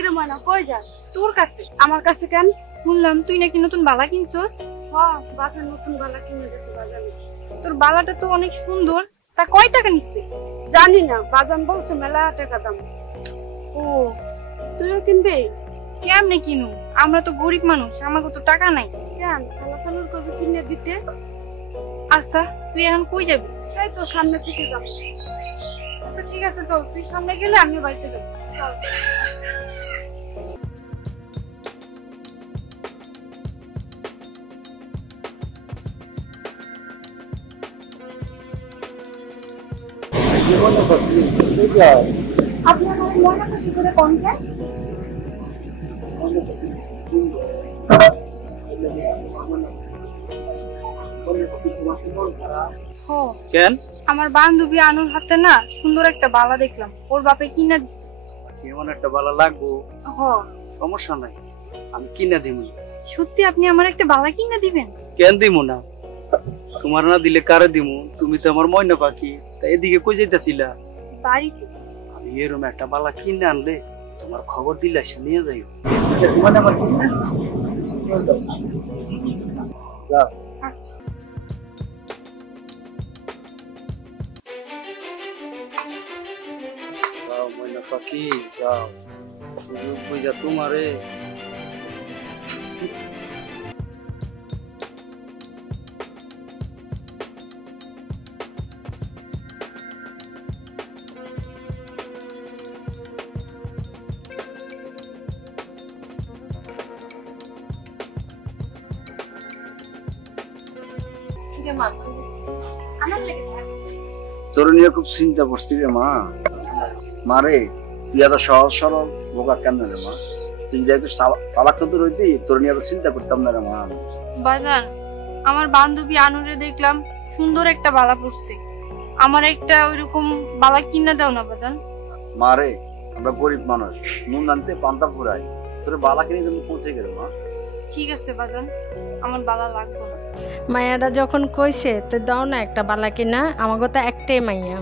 কিরে ময়না কই যাস? তোর কাছে। আমার কাছে কেন? শুনলাম তুই নাকি নতুন বালা কিনছস। হ্যাঁ, বাজার নতুন বালা কিনে গেছে বাজারে। তোর বালাটা তো অনেক সুন্দর, তা কয় টাকা নিচ্ছে? জানি না, বাজান বলছে মেলা টাকা দাম। ও, তুইও কিনবি? কেমনে কিনু? আমরা তো গরিব মানুষ, আমাকে তো টাকা নাই। কেন, খালা খালুর কবে কিনে দিতে? আচ্ছা, তুই এখন কই যাবি? এই তো সামনে থেকে যাবো। আচ্ছা ঠিক আছে, চল, তুই সামনে গেলে আমি বাড়িতে যাবো। চল। আপনার ময়নাটা কি করে কম যায়? কেন? আমার বান্ধবী আনুর হাতে না সুন্দর একটা বালা দেখলাম, ওর বাপে কিনা দিছে। কেমন একটা বালা লাগবো? হ, সমস্যা নাই, আমি কিনা দিব। সত্যি আপনি আমার একটা বালা কিনা দিবেন? কেন দিব না? তোমার না দিলে কারে দিব? তুমি তো আমার ময়না পাখি, তা এদিকে কই যাইতাছিলা? বাড়িতে। আমি এরকম একটা বালা কিনে আনলে তোমার খবর দিলে এসে নিয়ে যাইও। আচ্ছা। যাও ময়না পাখি, যাও, সুযোগ বুঝা তোমারে। তোর নিয়ে খুব চিন্তা করছি রে মা। মারে তুই এত সহজ সরল বোকা কেন রে মা? তুই যদি একটু চালাক চতুর হইতি তোর নিয়ে এত চিন্তা করতাম না রে মা। বাজান, আমার বান্ধবী আনুরে দেখলাম সুন্দর একটা বালা পরছে, আমার একটা ওইরকম বালা কিনা দাও না বাজান। মারে আমরা গরিব মানুষ, নুন আনতে পান্তা ফুরাই, তোর বালা কিনে তুমি পৌঁছে গেল মা। ঠিক আছে বাজান, আমার বালা লাগবে না। মায়াটা যখন কইছে তো দাও না একটা বালা কিনা, আমাকে তো একটাই মাইয়া।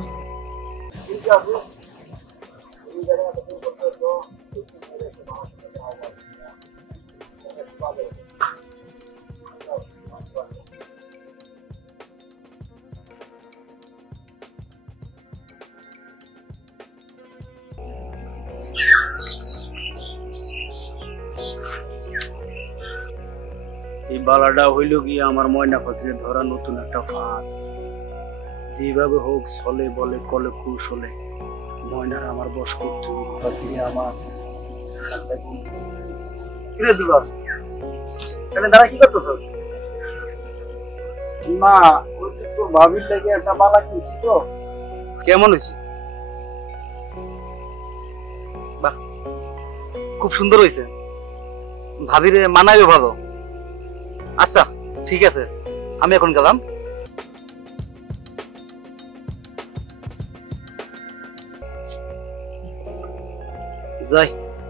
এই বালাটা হইল গিয়ে আমার ময়না পাখিকে ধরা নতুন একটা ফাঁদ। যেভাবে হোক চলে বলে কলে কৌশলে ময়নার আমার বস করতে আমার দাঁড়া কি করতেছ না? তোর ভাবির লেগে একটা বালা কিনছি তো। কেমন হয়েছে? বাহ, খুব সুন্দর হয়েছে, ভাবিরে মানাইবে ভালো। আচ্ছা ঠিক আছে, আমি এখন গেলাম। যাই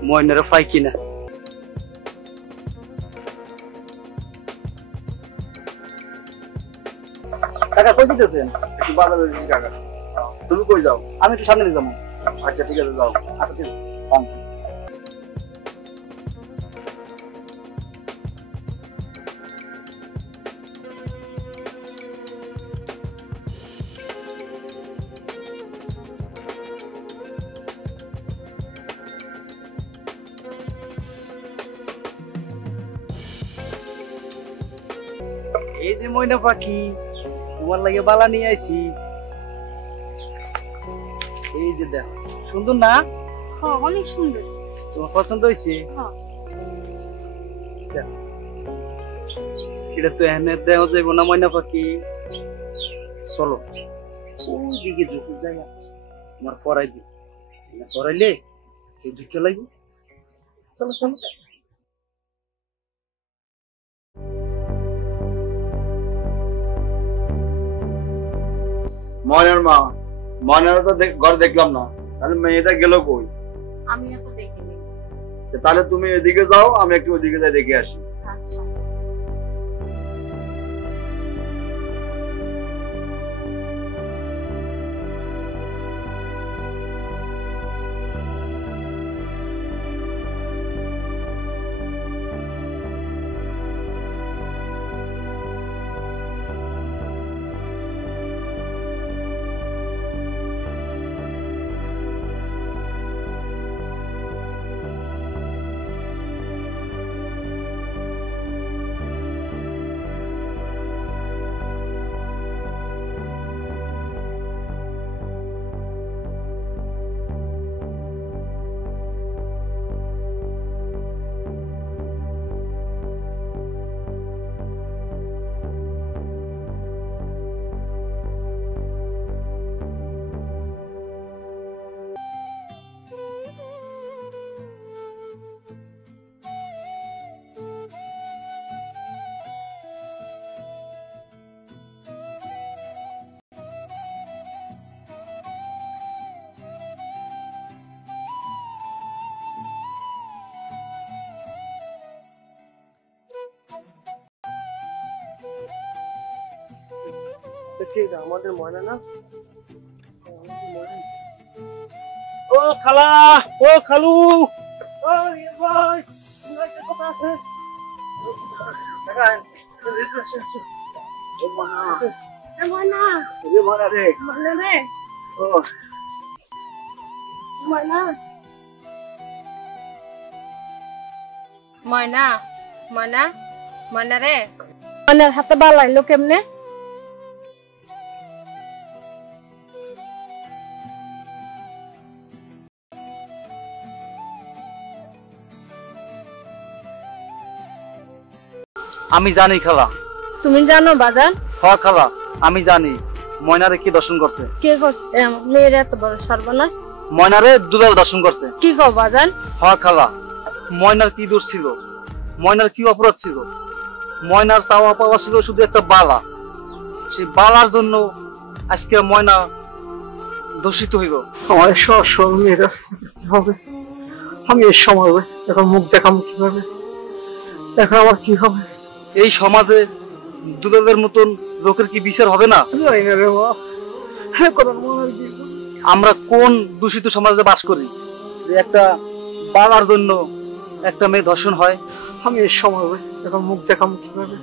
ময়নারে পাই কিনা। কাকা কই দিতেছেন? একটু বাজারে যাচ্ছি কাকা। তুমি কই যাও? আমি একটু সামনে যাবো। আচ্ছা ঠিক আছে, যাও। আচ্ছা ঠিক আছে। এই যে ময়না পাখি, তোমার লাগে বালা নিয়ে আইছি। এই যে দেখো, সুন্দর না? হ্যাঁ, অনেক সুন্দর। তোমার পছন্দ হয়েছে? হ্যাঁ। এটা তো এনে দেওয়া যাইব না ময়না পাখি। চলো ওই দিকে ঝুঁকুর জায়গা তোমার পরাই দি, পরাইলে কেউ ঢুকে লাগবে। চলো চলো। ময়নার মা, ময়নার তো ঘর দেখলাম না, তাহলে মেয়েটা গেল কই? আমিও তো দেখিনি। তাহলে তুমি এদিকে যাও, আমি একটু ওদিকে যাই দেখে আসি। আচ্ছা। ঠিক আমাদের ময়না না? ও খালা, ও খালু, ও ইয়ে ভাই, তোমরা একটা কথা আছে? ময়না ময়না রে, ময়না রে ও ময়না ময়না ময়না ময়না রে, ময়নার হাতে বালা এলো কেমনে? আমি জানি খালা। তুমি জানো বাজান? হ খালা, আমি জানি ময়নারে কি দর্শন করছে। কে করছে মেয়ের এত বড় সর্বনাশ? ময়নারে দুলাল দর্শন করছে। কি গো বাজান? হ খালা, ময়নার কি দোষ ছিল, ময়নার কি অপরাধ ছিল? ময়নার চাওয়া পাওয়া ছিল শুধু একটা বালা। সেই বালার জন্য আজকে ময়না দূষিত হইল। আমার সব মেয়েরা হবে, আমি এর সময় এখন মুখ দেখাবো কিভাবে? এখন আমার কি হবে? এই সমাজে দুলালের মতন লোকের কি বিচার হবে না? জানি না রে মা, এখন আমার কি? আমরা কোন দূষিত সমাজে বাস করি যে একটা বালার জন্য একটা মেয়ে ধর্ষণ হয়? আমি এর সময় এখন মুখ দেখাবো কিভাবে?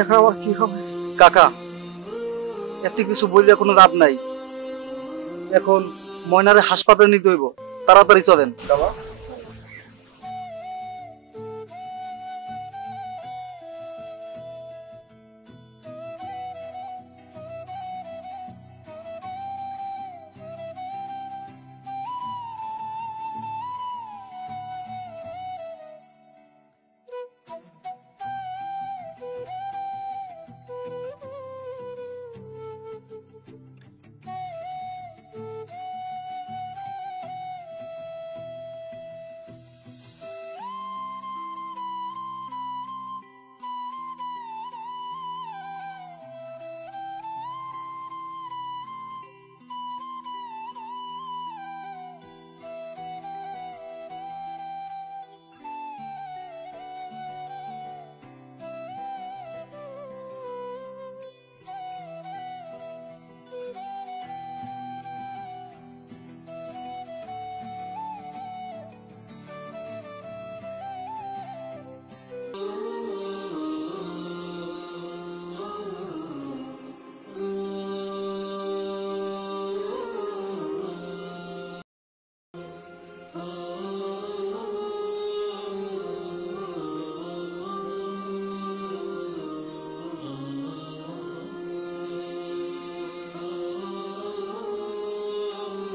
এখন আমার কি হবে? কাকা, এত কিছু বললে কোনো লাভ নাই। এখন ময়নারে হাসপাতালে নিতে হইব, তাড়াতাড়ি চলেন।